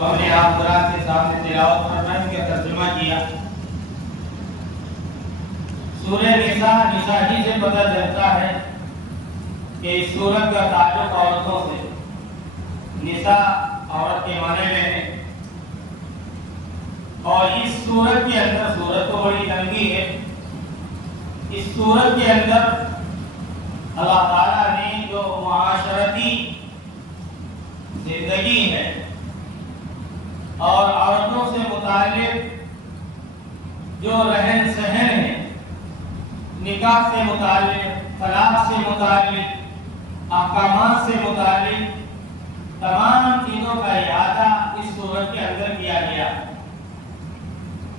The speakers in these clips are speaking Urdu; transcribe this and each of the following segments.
ہم نے آپ حضرات کے سامنے تلاوت فرمائی کا ترجمہ کیا۔ سورہ نساء ہی سے پتہ چلتا ہے کہ اس سورت کا تعلق عورتوں سے۔ نساء عورت کے معنی میں ہے، اور اس سورت کے اندر، سورت تو بڑی لمبی ہے، اس سورت کے اندر اللہ تعالیٰ نے جو معاشرتی زندگی ہے اور عورتوں سے متعلق جو رہن سہن ہے، نکاح سے متعلق، طلاق سے متعلق، احکامات سے متعلق تمام چیزوں کا احاطہ اس سورت کے اندر کیا گیا۔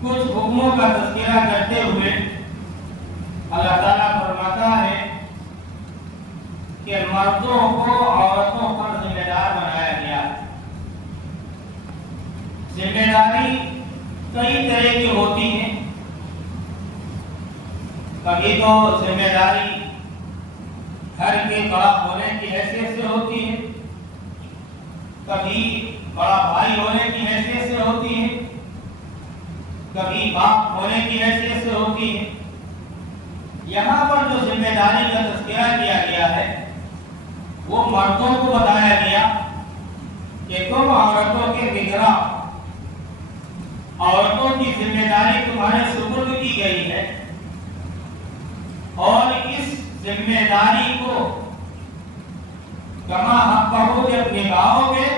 کچھ حکموں کا تذکرہ کرتے ہوئے اللہ تعالیٰ فرماتا ہے کہ مردوں کو عورتوں پر ذمہ دار بنایا گیا۔ ذمہ داری کئی طرح کی ہوتی ہے۔ کبھی تو ذمہ داری گھر کے بڑا ہونے کی حیثیت سے ہوتی ہے، کبھی بڑا بھائی ہونے کی حیثیت سے ہوتی ہے، کبھی باپ ہونے کی حیثیت سے ہوتی ہے۔ یہاں پر جو ذمہ داری کا تذکرہ کیا گیا ہے وہ مردوں کو بتایا گیا کہ تم عورتوں کے نگراں، عورتوں کی ذمہ داری تمہارے سپرد کی گئی ہے، اور اس ذمہ داری کو کما حقہ جب نبھاؤ گے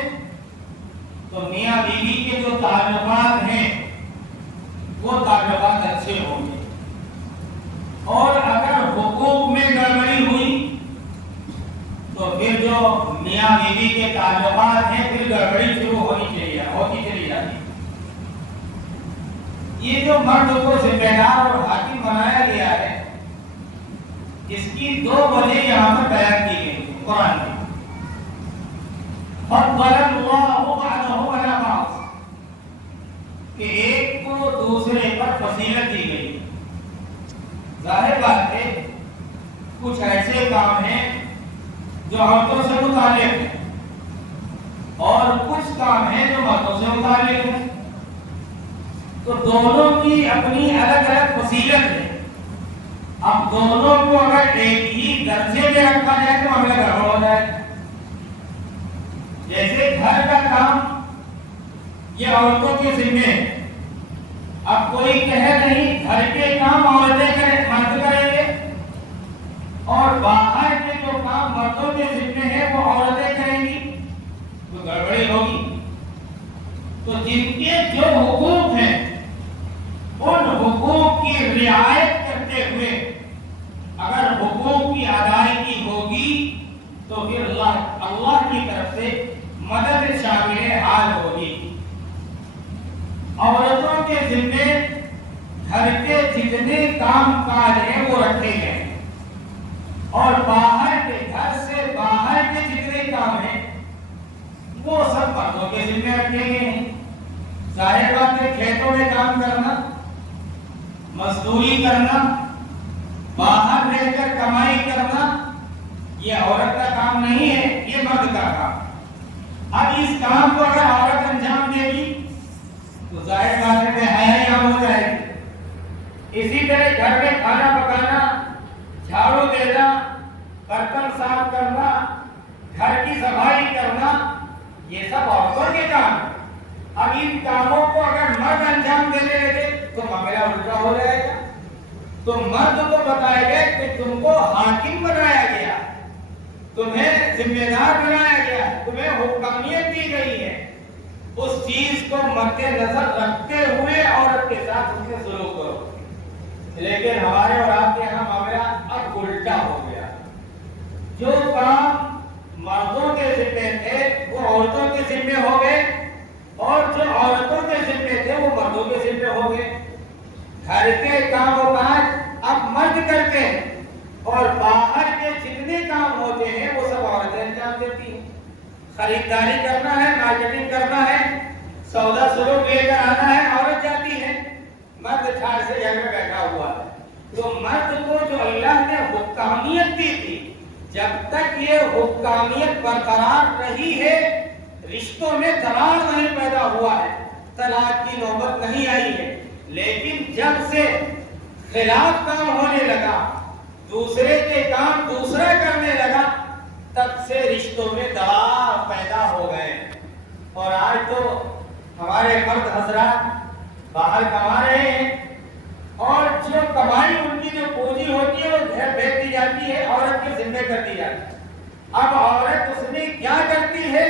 تو میاں بیوی کے جو تعلقات ہیں وہ تعلقات اچھے ہوں گے، اور اگر حقوق میں گڑبڑی ہوئی تو پھر جو میاں بیوی کے تعلقات ہیں پھر گڑبڑی شروع ہوتی چلی جاتی۔ یہ جو مرد کو ذمہ دار اور حاکم بنایا گیا ہے، اس کی دو وجہ یہاں پر بیان کی گئی قرآن میں۔ فضل اللہ بعضهم علی بعض، کہ ایک کو دوسرے پر فضیلت دی گئی۔ ظاہر بات ہے کچھ ایسے کام ہیں جو عورتوں سے متعلق ہیں، اور کچھ کام ہیں جو مردوں سے متعلق ہیں، تو دونوں کی اپنی الگ الگ فضیلت ہے۔ اب دونوں کو اگر ایک ہی درجے میں رکھا جائے تو معاملہ گڑبڑ ہو جائے۔ جیسے گھر کا کام یہ عورتوں کے ذمہ ہے، اب کوئی کہے نہیں گھر کے کام عورتیں کریں، مرد کریں گے، اور باہر کے جو کام مردوں کے ذمہ ہے وہ عورتیں کریں گی، تو گڑبڑی ہوگی۔ تو جن کے جو حقوق ہیں ان حقوق کی رعایت کرتے ہوئے اگر حقوق کی ادائیگی ہوگی تو پھر اللہ کی طرف سے مدد شامل حال ہوگی۔ عورتوں کے ذمہ گھر کے جتنے کام کاج ہیں وہ رکھے گئے، اور باہر کے، گھر سے باہر کے جتنے کام ہیں وہ سب مردوں کے ذمہ رکھے گئے ہیں۔ ظاہر بات ہے کھیتوں میں کام کرنا، مزدوری کرنا، باہر رہ کر کمائی کرنا یہ عورت کا کام نہیں ہے، یہ مرد کا کام۔ اب اس کام کو اگر عورت انجام دے گی تو ظاہر بات ہے کہ حیائی عام ہو جائے گی۔ اسی طرح گھر میں کھانا پکانا، جھاڑو دینا، برتن صاف کرنا، گھر کی صفائی کرنا، یہ سب عورتوں کے کام ہیں۔ اب ان کاموں کو اگر مرد انجام دینے لگے تو معاملہ الٹا ہو جائے گا۔ تو مرد کو بتایا گیا کہ تم کو حاکم بنایا گیا، تمہیں ذمہ دار بنایا گیا، تمہیں حکامیت دی گئی ہے، اس چیز کو مد نظر رکھتے ہوئے عورت کے ساتھ اس سے سلوک کرو۔ لیکن ہمارے اور آپ کے یہاں معاملہ اب الٹا ہو گیا۔ جو کام مردوں کے ذمہ تھے وہ عورتوں کے ذمہ ہو گئے، اور جو عورتوں کے ذمہ تھے وہ مردوں کے ذمہ ہو گئے۔ گھر کے کام و کاج اب مرد کرتے ہیں، اور باہر کے جتنے کام ہوتے ہیں وہ سب عورتیں انجام دیتی ہیں۔ خریداری کرنا ہے، مارکیٹنگ کرنا ہے، سودا سلوک لے کر آنا ہے، عورت جاتی ہے، مرد چھاڑ سے گھر میں بیٹھا ہوا ہے۔ تو مرد کو جو اللہ نے حکامیت دی تھی، جب تک یہ حکامیت برقرار رہی ہے، رشتوں میں دراڑ نہیں پیدا ہوا ہے، طلاق کی نوبت نہیں آئی ہے، لیکن جب سے خلاف کام ہونے لگا، دوسرے کے کام دوسرا کرنے لگا، تب سے رشتوں میں دراڑ پیدا ہو گئے۔ اور آج تو ہمارے مرد حضرات باہر کما رہے ہیں، اور جو کمائی ان کی جو پونجی ہوتی ہے وہ گھر بھیج دی جاتی ہے، عورت کے ذمہ کر دی جاتی ہے۔ اب عورت اس میں کیا کرتی ہے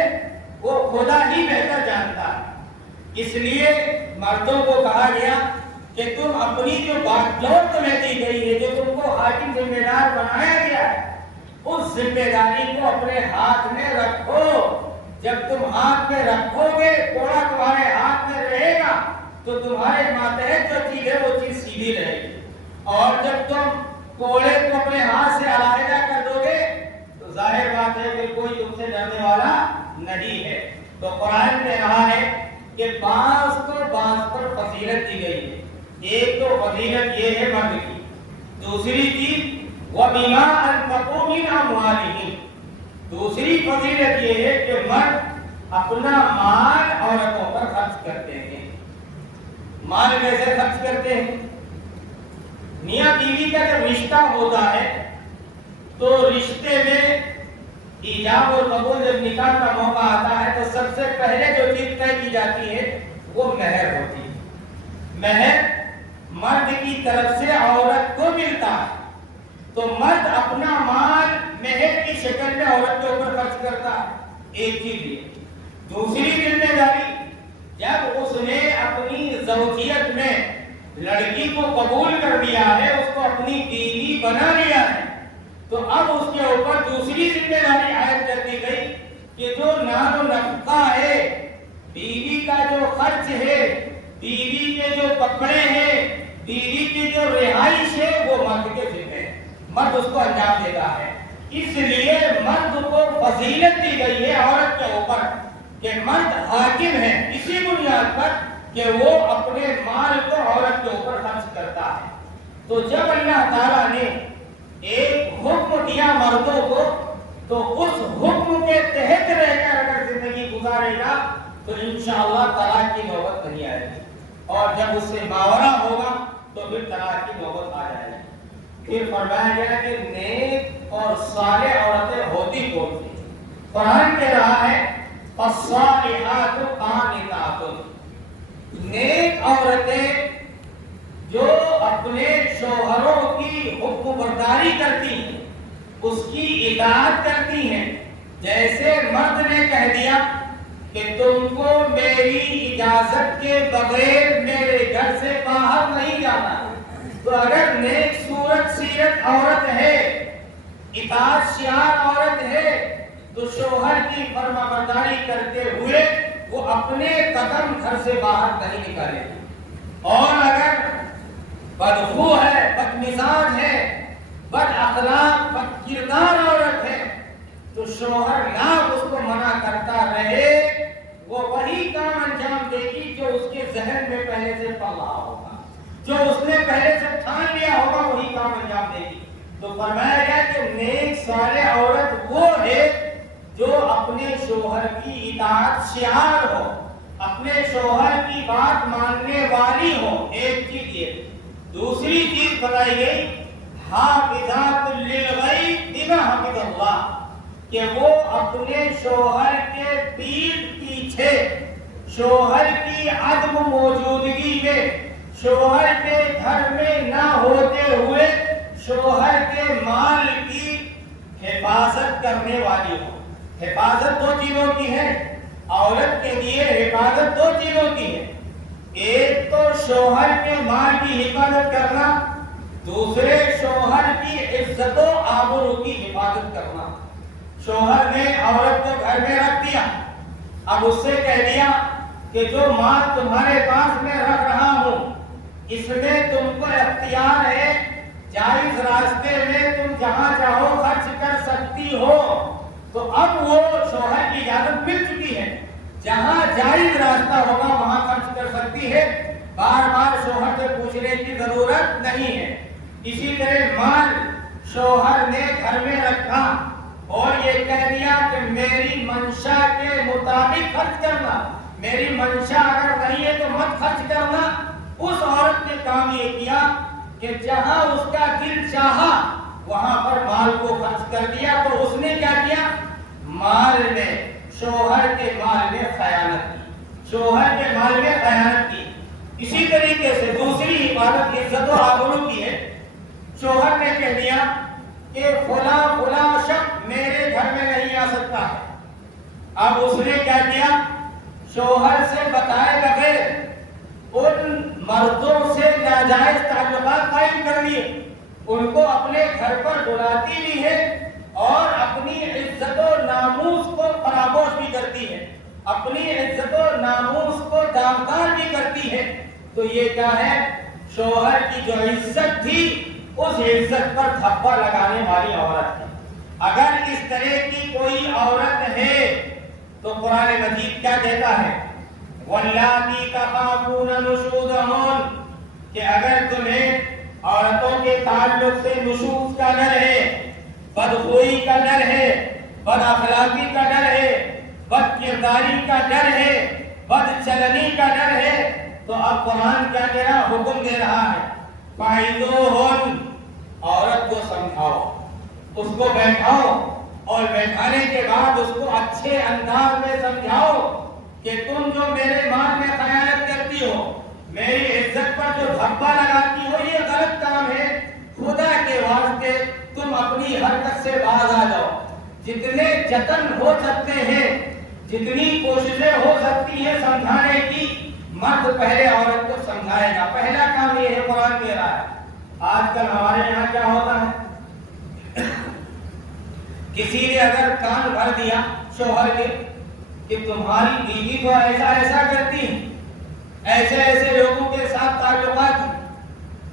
وہ خدا ہی بہتر جانتا ہے۔ اس لیے مردوں کو کہا گیا کہ تم اپنی جو بات تمہیں دی گئی ہے، جو تم کو حاکم ذمہ دار بنایا گیا ہے، اس ذمہ داری کو اپنے ہاتھ میں رکھو۔ جب تم ہاتھ میں رکھو گے، کوڑا تمہارے ہاتھ میں رہے گا، تو تمہارے ماتحت جو چیز ہے وہ چیز سیدھی رہے گی۔ اور جب تم کوڑے کو اپنے ہاتھ سے علیحدہ کر دو گے تو ظاہر بات ہے کہ کوئی تم سے ڈرنے والا نہیں ہے۔ تو قرآن میں رہا ہے کہ بعض کو بعض پر فضیلت دی گئی ہے۔ ایک تو فضیلت یہ ہے مرد کی، دوسری چیز وَبِمَا أَنفَقُوا مِنْ أَمْوَالِهِمْ، دوسری فضیلت یہ ہے کہ مرد اپنا مال عورتوں پر خرچ کرتے ہیں۔ مال کیسے خرچ کرتے ہیں؟ میاں بیوی کا جب رشتہ ہوتا ہے تو رشتے میں ایجاب اور قبول، جب نکاح کا موقع آتا ہے تو سب سے پہلے جو چیز طے کی جاتی ہے وہ مہر ہوتی ہے۔ مہر مرد کی طرف سے عورت کو ملتا ہے، تو مرد اپنا مال مہر کی شکل میں عورت کے اوپر خرچ کرتا ہے، ایک چیز یہ۔ دوسری ذمہ داری، جب اس نے اپنی زوجیت میں لڑکی کو قبول کر لیا ہے، اس کو اپنی بیوی بنا لیا ہے، تو اب اس کے اوپر دوسری ذمہ داری عائد کر دی گئی کہ جو نان و نفقہ ہے، بیوی کا جو خرچ ہے، بیوی کے جو کپڑے ہیں، بیوی کی جو رہائش ہے، وہ مرد کے ذمہ ہے، مرد اس کو انجام دیتا ہے۔ اس لیے مرد کو فضیلت دی گئی ہے عورت کے اوپر کہ مرد حاکم ہے، اسی بنیاد پر کہ وہ اپنے مال کو عورت کے اوپر خرچ کرتا ہے۔ تو جب اللہ تعالیٰ نے ایک حکم دیا مردوں کو، تو اس حکم کے تحت رہ کر اگر زندگی گزارے گا تو انشاءاللہ طلاق کی نوبت نہیں آئے گی، اور جب اس سے ماورا ہوگا تو پھر طلاق کی نوبت آ جائے گی۔ پھر فرمایا گیا کہ نیک اور صالح عورتیں ہوتی کون سی؟ قرآن کہہ رہا ہے فَالصَّالِحَاتُ قَانِتَاتٌ، نیک عورتیں جو اپنے شوہروں کی حکم برداری کرتی ہیں، اس کی اطاعت کرتی ہیں۔ جیسے مرد نے کہہ دیا کہ تم کو میری اجازت کے بغیر میرے گھر سے باہر نہیں جانا، تو اگر نیک صورت سیرت عورت ہے، اطاعت شیار عورت ہے، تو شوہر کی فرما برداری کرتے ہوئے وہ اپنے قدم گھر سے باہر نہیں نکالے۔ اور اگر بدخو ہے، بدمزاج ہے، بد اخلاق، بد کردار عورت ہے، تو شوہر لاکھ اس کو منع کرتا رہے، وہ وہی کام انجام دے گی جو اس کے ذہن میں پہلے سے پڑ رہا ہوگا، جو اس نے پہلے سے ٹھان لیا ہوگا، وہی کام انجام دے گی۔ تو فرمایا گیا کہ نیک صالح عورت وہ ہے جو اپنے شوہر کی اطاعت شعار ہو، اپنے شوہر کی بات ماننے والی ہو، ایک چیز یہ۔ دوسری چیز بتائی گئی حافظات للغیب بما حفظ اللہ، کہ وہ اپنے شوہر کے پیٹھ پیچھے، شوہر کی عدم موجودگی میں، شوہر کے گھر میں نہ ہوتے ہوئے شوہر کے مال کی حفاظت کرنے والی ہو۔ حفاظت دو چیزوں کی ہے، عورت کے لیے حفاظت دو چیزوں کی ہے، ایک تو شوہر کے مال کی حفاظت کرنا، دوسرے شوہر کی عزت و آبرو کی حفاظت کرنا۔ شوہر نے عورت کو گھر میں رکھ دیا، اب اس سے کہہ دیا کہ جو مال تمہارے پاس میں رکھ رہا ہوں، اس میں تم کو اختیار ہے، جائز راستے میں تم جہاں چاہو خرچ کر سکتی ہو۔ تو اب وہ شوہر کی اجازت مل چکی ہے، جہاں جائز راستہ ہوگا وہاں خرچ کر سکتی ہے، بار بار شوہر سے پوچھنے کی ضرورت نہیں ہے۔ اسی طرح مال شوہر نے گھر میں رکھا، اور یہ کہہ دیا کہ میری منشا کے مطابق خرچ کرنا، میری منشا اگر نہیں ہے تو مت خرچ کرنا، اس عورت نے کام یہ کیا کہ جہاں اس کا دل چاہا وہاں پر مال کو خرچ کر دیا۔ تو اس نے کیا کیا؟ مال میں، شوہر کے مال میں خیانت کی، شوہر کے مال میں خیانت کی۔ اسی طریقے سے دوسری عبادت عزت و آبرو کی ہے۔ شوہر نے کہہ دیا کہ فلاں فلاں شخص میرے گھر میں نہیں آ سکتا ہے۔ اب اس نے کیا کیا؟ شوہر سے بتائے بغیر ان مردوں سے ناجائز تعلقات قائم کر لیے، ان کو اپنے گھر پر بلاتی بھی ہے اور اپنی عزت و ناموس کو فراموش بھی کرتی ہے، اپنی عزت و ناموس کو داغدار بھی کرتی ہے۔ تو یہ کیا ہے؟ شوہر کی جو عزت تھی اس عزت پر دھبا لگانے والی عورت ہے۔ اگر اس طرح کی کوئی عورت ہے تو قرآن مجید کیا کہتا ہے؟ وَاللَّاتِي تَخَافُونَ نُشُوزَهُنَّ، کہ اگر تمہیں عورتوں کے تعلق سے نشوز کا ڈر ہے، بدخوئی کا ڈر ہے، بد اخلاقی کا ڈر ہے، بد کرداری کا ڈر ہے، بد چلنی کا ڈر ہے، تو اب قرآن کیا کہہ رہا؟ حکم دے رہا ہے فَعِظُوهُنَّ، عورت کو سمجھاؤ، اس کو بیٹھاؤ، اور بیٹھانے کے بعد اس کو اچھے انداز میں سمجھاؤ کہ تم جو میرے مال میں خیانت کرتی ہو، میری عزت پر جو دھبا لگاتی ہو، یہ غلط کام ہے، خدا کے واسطے تم اپنی حرکت سے باز آ جاؤ۔ جتنے جتن ہو سکتے ہیں، جتنی کوششیں ہو سکتی ہیں سمجھانے کی، مرد پہلے عورت کو سمجھائے گا۔ پہلا کام یہ ہے، قرآن کہہ رہا ہے۔ آج کل ہمارے یہاں کیا ہوتا ہے؟ کسی نے اگر کان بھر دیا شوہر کے کہ تمہاری بیوی تو ایسا ایسا کرتی ہے، ایسے ایسے لوگوں کے ساتھ تعلقات ہیں،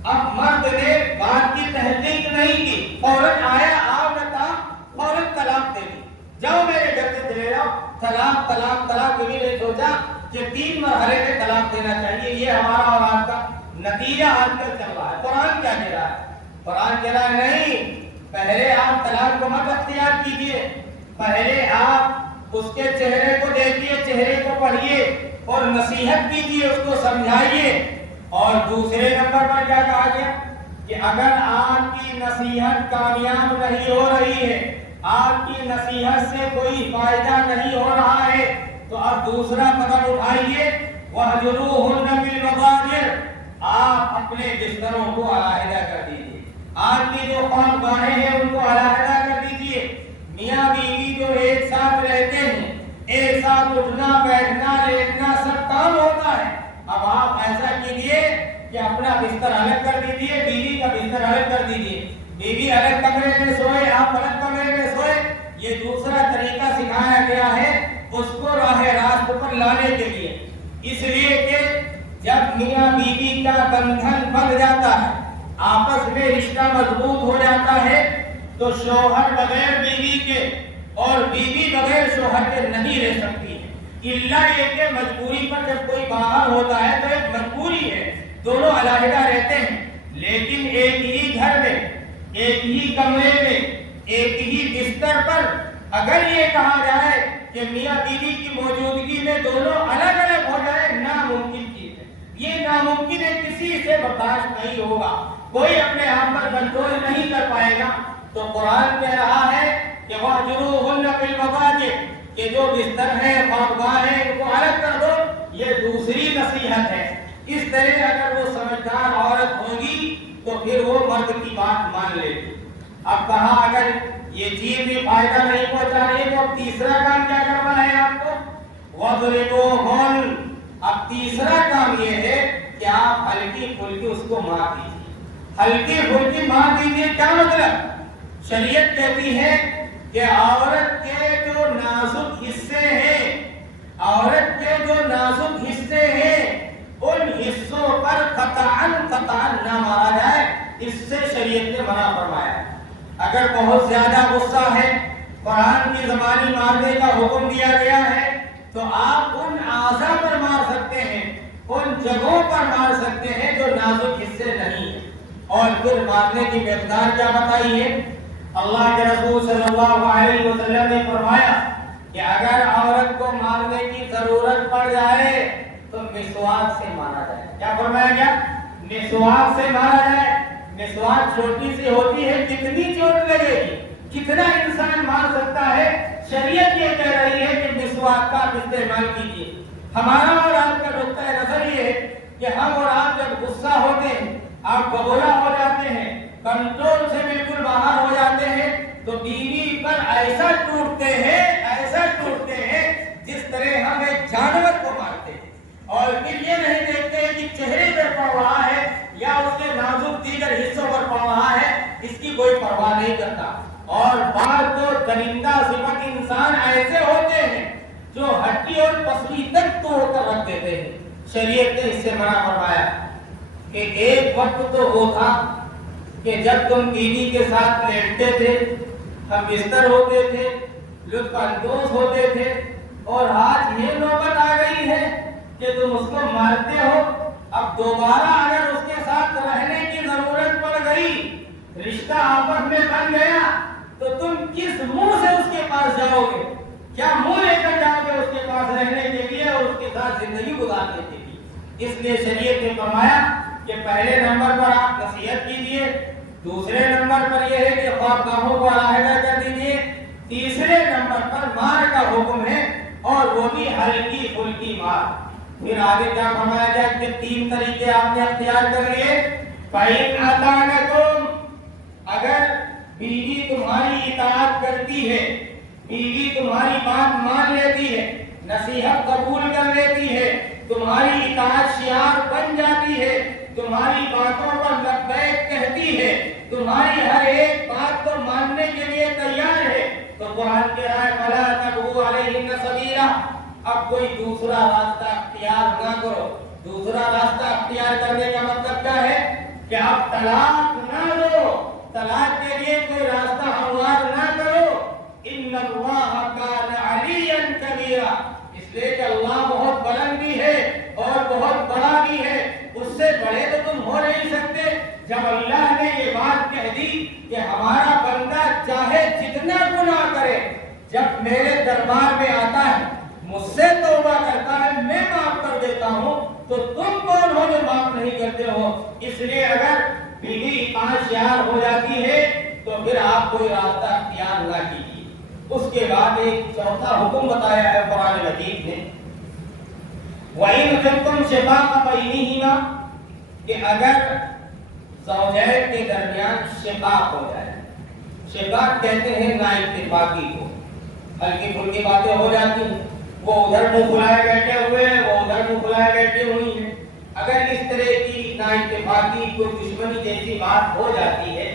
اب مرد نے بات کی تحقیق نہیں کی، فوراً آیا، آپ بتا، فوراً طلاق دے دی، جاؤ میرے گھر سے چلے جاؤ، طلاق طلاق طلاق۔ کبھی نہیں سوچا کہ 3 مرحلے میں طلاق دینا چاہیے۔ یہ ہمارا اور آپ کا نتیجہ آج کل چل رہا ہے۔ قرآن کیا کہہ رہا ہے؟ قرآن کہہ رہا ہے نہیں، پہلے آپ طلاق کو مت اختیار کیجئے، پہلے آپ اس کے چہرے کو دیکھیے، چہرے کو پڑھیے اور نصیحت کیجئے، اس کو سمجھائیے۔ اور دوسرے نمبر پر کیا کہا گیا کہ اگر آپ کی نصیحت کامیاب نہیں ہو رہی ہے، آپ کی نصیحت سے کوئی فائدہ نہیں ہو رہا ہے، تو اب دوسرا قدم اٹھائیے، وَاهْجُرُوهُنَّ فِي الْمَضَاجِعِ، آپ اپنے بستروں کو علیحدہ کر دیجیے، آپ کی جو خانقاہیں ہیں ان کو علیحدہ کر دیجیے۔ میاں بیوی جو ایک ساتھ رہتے ہیں، ایک ساتھ اٹھنا بیٹھنا لیٹنا سب کام ہوتا ہے، اب آپ ایسا کیجیے کہ اپنا بستر الگ کر دیجیے، بیوی کا بستر الگ کر دیجیے، بیوی الگ کمرے میں سوئے، آپ الگ کمرے میں سوئے۔ یہ دوسرا طریقہ سکھایا گیا ہے اس کو راہ راست پر لانے کے لیے، اس لیے کہ جب میاں بیوی کا بندھن بن جاتا ہے، آپس میں رشتہ مضبوط ہو جاتا ہے، تو شوہر بغیر بیوی کے اور بیوی بغیر شوہر کے نہیں رہ سکتی ہے، الا یہ کہ مجبوری پر جب کوئی باہر ہوتا ہے تو ایک مجبوری ہے، دونوں علیحدہ رہتے ہیں، لیکن ایک ہی گھر میں، ایک ہی کمرے میں، ایک ہی بستر پر اگر یہ کہا جائے کہ میاں بیوی کی موجودگی میں دونوں الگ الگ ہو جائے، ناممکن چیز ہے، یہ ناممکن ہے، کسی سے برداشت نہیں ہوگا، کوئی اپنے آپ پر کنٹرول نہیں کر پائے گا۔ تو قرآن کہہ رہا ہے کہ وَاهْجُرُوهُنَّ فِي الْمَضَاجِعِ، کہ جو بستر ہے، خوابگاہ ہے، ان کو الگ کر دو، یہ دوسری نصیحت ہے۔ اس طرح اگر وہ سمجھدار عورت ہوگی تو پھر وہ مرد کی بات مان لے گی۔ اب کہا اگر یہ چیز بھی فائدہ نہیں پہنچا رہی ہے تو اب تیسرا کام کیا کرنا ہے آپ کو؟ وَاضْرِبُوهُنَّ، اب تیسرا کام یہ ہے کہ آپ ہلکی پھلکی اس کو مار دیجیے، ہلکی پھلکی مار دیجیے۔ کیا مطلب؟ شریعت کہتی ہے کہ عورت کے جو نازک حصے ہیں، عورت کے جو نازک حصے ہیں، ان حصوں پر قطعاً نہ مارا جائے، اس سے شریعت نے منع فرمایا ہے۔ اگر بہت زیادہ غصہ ہے، قرآن کی زبانی مارنے کا حکم دیا گیا ہے، تو آپ ان اعضاء پر مار سکتے ہیں، ان جگہوں پر مار سکتے ہیں جو نازک حصے نہیں ہیں۔ اور پھر مارنے کی مقدار کیا بتائی ہے؟ اللہ کے رسول صلی اللہ علیہ وسلم نے فرمایا کہ اگر عورت کو مارنے کی ضرورت پڑ جائے تو مسواک سے مارا جائے. کیا فرمایا گیا؟ مسواک سے مارا جائے. مسواک چھوٹی سی ہوتی ہے، کتنی چوٹ لگے گی، کتنا انسان مار سکتا ہے. شریعت یہ کہہ رہی ہے کہ مسواک کا استعمال کیجیے. ہمارا اور آپ کا نقطہ نظر یہ ہے کہ ہم اور آپ جب غصہ ہوتے ہیں، آپ بگولا ہو جاتے ہیں، کنٹرول سے بالکل باہر ہو جاتے ہیں، تو بیوی پر ایسا ٹوٹتے ہیں جس طرح ہم ایک جانور کو مارتے ہیں، اور پھر یہ نہیں دیکھتے کہ چہرے پر پڑ رہا ہے یا اس کے نازک دیگر حصوں پر پڑ رہا ہے، اس کی کوئی پرواہ نہیں کرتا. اور بعض تو درندہ صفت انسان ایسے ہوتے ہیں جو ہڈی اور پسلی تک توڑ کر رکھ دیتے ہیں. شریعت نے اس سے منع فرمایا کہ ایک وقت تو وہ تھا کہ جب تم بیوی کے ساتھ لیٹتے تھے، ہم بستر ہوتے تھے، لطف اندوز ہوتے تھے، اور آج یہ نوبت آ گئی ہے کہ تم اس کو مارتے ہو. اب دوبارہ اگر اس کے ساتھ رہنے کی ضرورت پڑ گئی، رشتہ آپس میں بن گیا، تو تم کس منہ سے اس کے پاس جاؤ گے؟ کیا منہ لے کر جاؤ گے اس کے پاس رہنے کے لیے اور اس کے ساتھ زندگی گزارنے کے لیے؟ اس لیے شریعت نے فرمایا کہ پہلے نمبر پر آپ نصیحت کیجیے، دوسرے نمبر پر یہ ہے کہ خوابگاہوں کو علیحدہ کر دیجیے، تیسرے نمبر پر مار کا حکم ہے، اور وہ بھی ہلکی پھلکی مار. پھر آگے کیا فرمایا جائے کہ 3 طریقے آپ نے اختیار کر لیے. فَإِنْ أَطَعْنَكُمْ، اگر بیوی تمہاری اطاعت کرتی ہے، بیوی تمہاری بات مان لیتی ہے، نصیحت قبول کر لیتی ہے، تمہاری اطاعت شعار بن جاتی ہے، تمہاری باتوں پر لبیک کہتی ہے، تمہاری ہر ایک بات کو ماننے کے لیے تیار ہے، تو قرآن کہہ رہا ہے فَلَا تَبْغُوا عَلَيْهِنَّ سَبِيلًا، اب کوئی دوسرا راستہ اختیار نہ کرو. دوسرا راستہ اختیار کرنے کا مطلب کیا ہے کہ اب طلاق نہ دو، طلاق کے لیے کوئی راستہ ہموار نہ کرو. ان اللہ کان علیا کبیرا، اس لیے کہ اللہ بہت بلند بھی ہے اور بہت بڑا بھی ہے، اس سے بڑے تو تم ہو نہیں سکتے. جب اللہ نے یہ بات کہہ دی کہ ہمارا بندہ چاہے جتنا گناہ کرے، جب میرے دربار میں آتا ہے، مجھ سے توبہ کرتا ہے، میں معاف کر دیتا ہوں، تو تم کون ہو جو معاف نہیں کرتے ہو؟ اس لیے اگر بیوی پاشیار ہو جاتی ہے تو پھر آپ کوئی راستہ اختیار نہ کیجیے. اس کے بعد ایک چوتھا حکم بتایا ہے قرآن مجید نے، وَإِنْ خِفْتُمْ شِقَاقَ بَيْنِهِمَا، کہ اگر زوجین کے درمیان شقاق ہو جائے. شقاق کہتے ہیں نا اتفاقی کو، ہلکی پھلکی باتیں ہو جاتی ہیں، وہ ادھر منہ پھلائے بیٹھے ہوئے ہیں، وہ ادھر منہ پھلائے بیٹھی ہوئی ہیں. اگر اس طرح کی نا اتفاقی کوئی دشمنی جیسی بات ہو جاتی ہے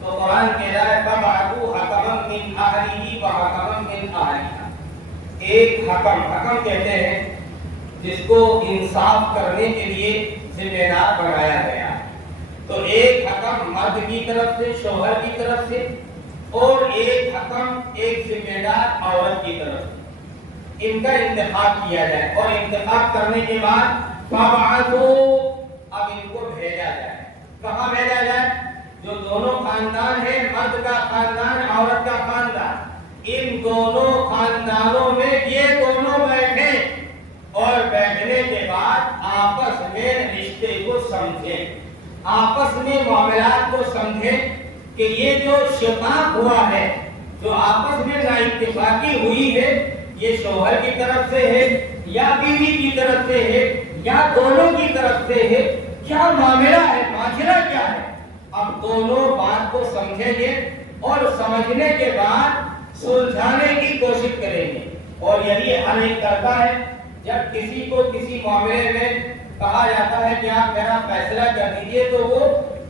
تو قرآن کہہ رہا ہے فَبَعْثُوا حَكَمًا مِنْ أَهْلِهِ وَحَكَمًا مِنْ أَهْلِهَا. ایک حکم کہتے ہیں جس کو انصاف کرنے کے لیے ذمہ دار بنایا گیا. تو ایک حکم مرد کی طرف سے، شوہر کی طرف سے، اور ایک حکم ایک ذمہ دار عورت کی طرف سے. ان کا انتخاب کیا جائے، اور انتخاب کرنے کے بعد فَبَعْثُوا، اب ان کو بھیجا جائے. کہاں بھیجا جائے؟ جو دونوں خاندان ہیں، مرد کا خاندان، عورت کا خاندان، ان دونوں خاندانوں میں یہ دونوں بیٹھیں، اور بیٹھنے کے بعد آپس میں رشتے کو سمجھیں، آپس میں معاملات کو سمجھیں کہ یہ جو شقاق ہوا ہے، جو آپس میں نا اتفاقی ہوئی ہے، یہ شوہر کی طرف سے ہے یا بیوی کی طرف سے ہے یا دونوں کی طرف سے ہے، کیا معاملہ ہے، ماجرا کیا ہے. اب دونوں بات کو سمجھیں گے اور سمجھنے کے بعد سلجھانے کی کوشش کریں گے. اور یہی ہر ایک کرتا ہے جب کسی کو کسی معاملے میں کہا جاتا ہے کہ آپ میرا فیصلہ کر دیجیے، تو وہ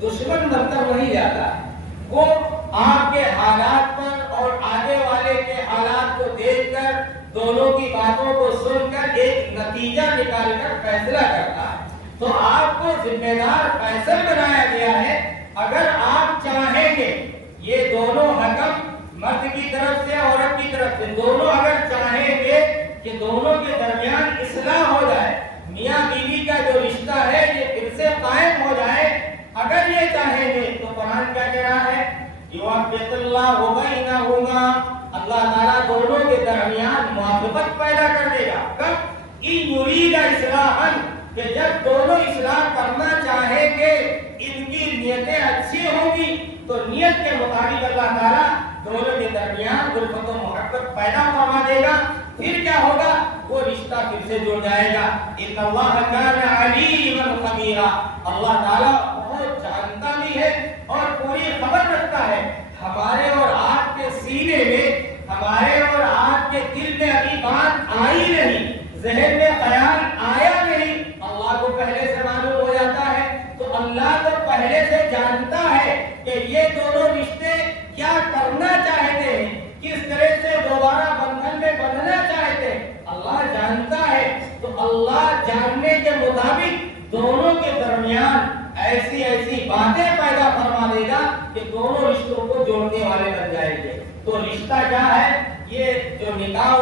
دشمن بن کر نہیں جاتا، وہ آپ کے حالات پر اور آگے والے کے حالات کو دیکھ کر، دونوں کی باتوں کو سن کر ایک نتیجہ نکال کر فیصلہ کرتا ہے. تو آپ کو ذمہ دار فیصل بنایا گیا ہے. اگر آپ چاہیں گے، یہ دونوں حکم مرد کی طرف سے عورت کی طرف سے، دونوں اگر چاہیں گے کہ دونوں کے درمیان اصلاح ہو جائے، میاں بیوی کا جو رشتہ ہے یہ پھر سے قائم ہو جائے، اگر یہ چاہیں گے تو قرآن کیا کہہ رہا ہے؟ یوفق اللہ محبت پیدا کر دے گا. کب؟ ان یرید اصلاحا، کہ جب دونوں اصلاح کرنا چاہیں گے، ان کی نیتیں اچھی ہوں گی تو نیت کے مطابق اللہ تعالیٰ دونوں کے درمیان الفت و محبت پیدا فرما دے گا. پھر کیا ہوگا؟ وہ رشتہ پھر سے جڑ جائے گا. ان اللہ کان علیما خبیرا، اللہ تعالیٰ بہت جانتا بھی ہے اور پوری خبر رکھتا ہے. ہمارے اور آپ کے سینے میں، ہمارے اور آپ کے دل میں ابھی بات آئی نہیں، ذہن میں خیال آیا نہیں، اللہ کو پہلے سے معلوم ہو جاتا ہے. تو اللہ تو پہلے سے جانتا ہے کہ یہ دونوں رشتے کیا کرنا چاہتے ہیں، کس طرح سے دوبارہ بندھن میں بندھنا چاہتے ہیں، اللہ جانتا ہے. تو اللہ جاننے کے مطابق دونوں کے درمیان ایسی ایسی باتیں پیدا فرما دے گا کہ دونوں رشتوں کو جوڑنے والے بن جائیں گے. تو رشتہ کیا ہے؟ یہ جو نکاح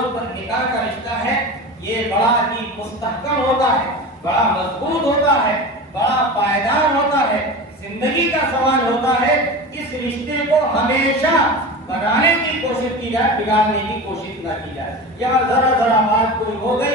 کا رشتہ ہے، یہ بڑا ہی مستحکم ہوتا ہے، بڑا مضبوط ہوتا ہے، بڑا پائیدار ہوتا ہے، زندگی کا سوال ہوتا ہے. اس رشتے کو ہمیشہ بنانے کی کوشش کی جائے، بگاڑنے کی کوشش نہ کی جائے. یا ذرا ذرا بات کوئی ہو گئی